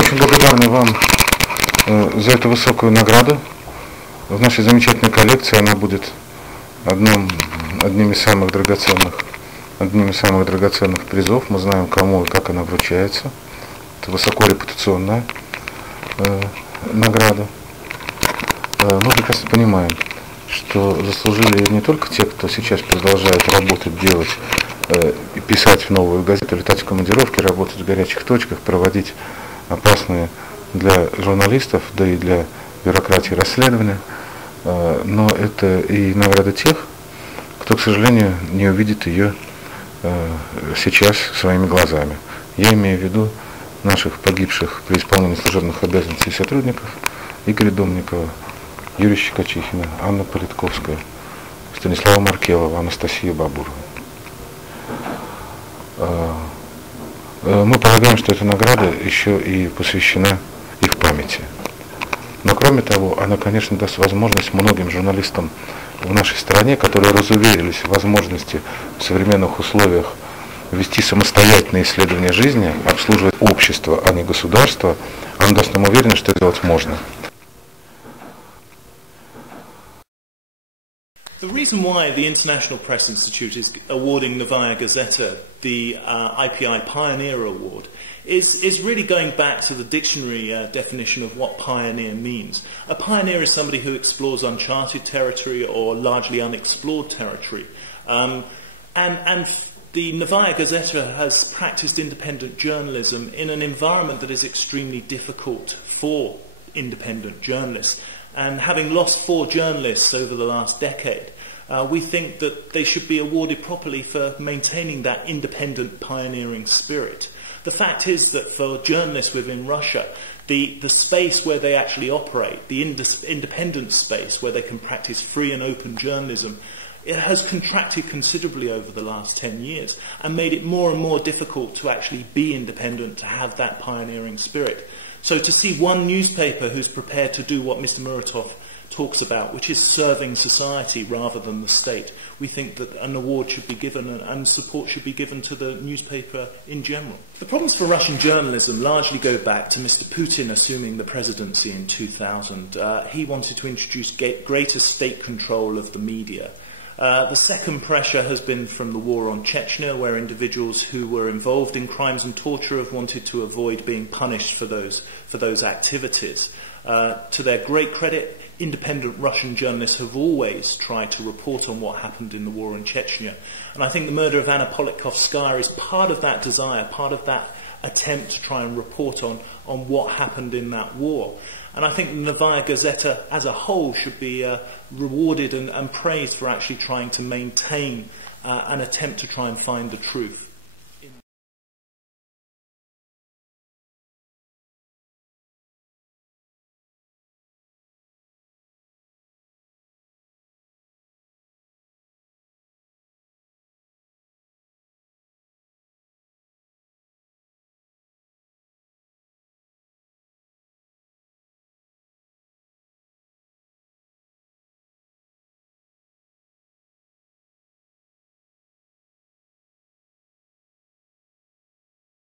очень благодарны вам за эту высокую награду. В нашей замечательной коллекции она будет одним из самых драгоценных призов. Мы знаем, кому и как она вручается. Это высокорепутационная награда. Мы прекрасно понимаем, что заслужили не только те, кто сейчас продолжает работать, делать и писать в новую газету, летать в командировки, работать в горячих точках, проводить опасные для журналистов, да и для бюрократии расследования. Но это и награда тех, кто, к сожалению, не увидит ее сейчас своими глазами. Я имею в виду наших погибших при исполнении служебных обязанностей сотрудников: Игоря Домникова, Юрия Щекочихина, Анна Политковская, Станислава Маркелова, Анастасия Бабурова. Мы полагаем, что эта награда еще и посвящена их памяти. Но кроме того, она, конечно, даст возможность многим журналистам в нашей стране, которые разуверились в возможности в современных условиях вести самостоятельные исследования жизни, обслуживать общество, а не государство, она даст нам уверенность, что сделать можно. The reason why the International Press Institute is awarding Novaya Gazeta the IPI Pioneer Award is really going back to the dictionary definition of what pioneer means. A pioneer is somebody who explores uncharted territory or largely unexplored territory. And the Novaya Gazeta has practiced independent journalism in an environment that is extremely difficult for independent journalists. And having lost 4 journalists over the last decade, we think that they should be awarded properly for maintaining that independent pioneering spirit. The fact is that for journalists within Russia, the space where they actually operate, the independent space where they can practice free and open journalism, it has contracted considerably over the last 10 years and made it more and more difficult to actually be independent, to have that pioneering spirit. So to see one newspaper who's prepared to do what Mr. Muratov talks about, which is serving society rather than the state, we think that an award should be given and support should be given to the newspaper in general. The problems for Russian journalism largely go back to Mr. Putin assuming the presidency in 2000. He wanted to introduce greater state control of the media. The second pressure has been from the war on Chechnya, where individuals who were involved in crimes and torture have wanted to avoid being punished for those activities. To their great credit, independent Russian journalists have always tried to report on what happened in the war in Chechnya. And I think the murder of Anna Politkovskaya is part of that desire, part of that attempt to try and report on what happened in that war. And I think the Novaya Gazeta as a whole should be rewarded and praised for actually trying to maintain an attempt to try and find the truth.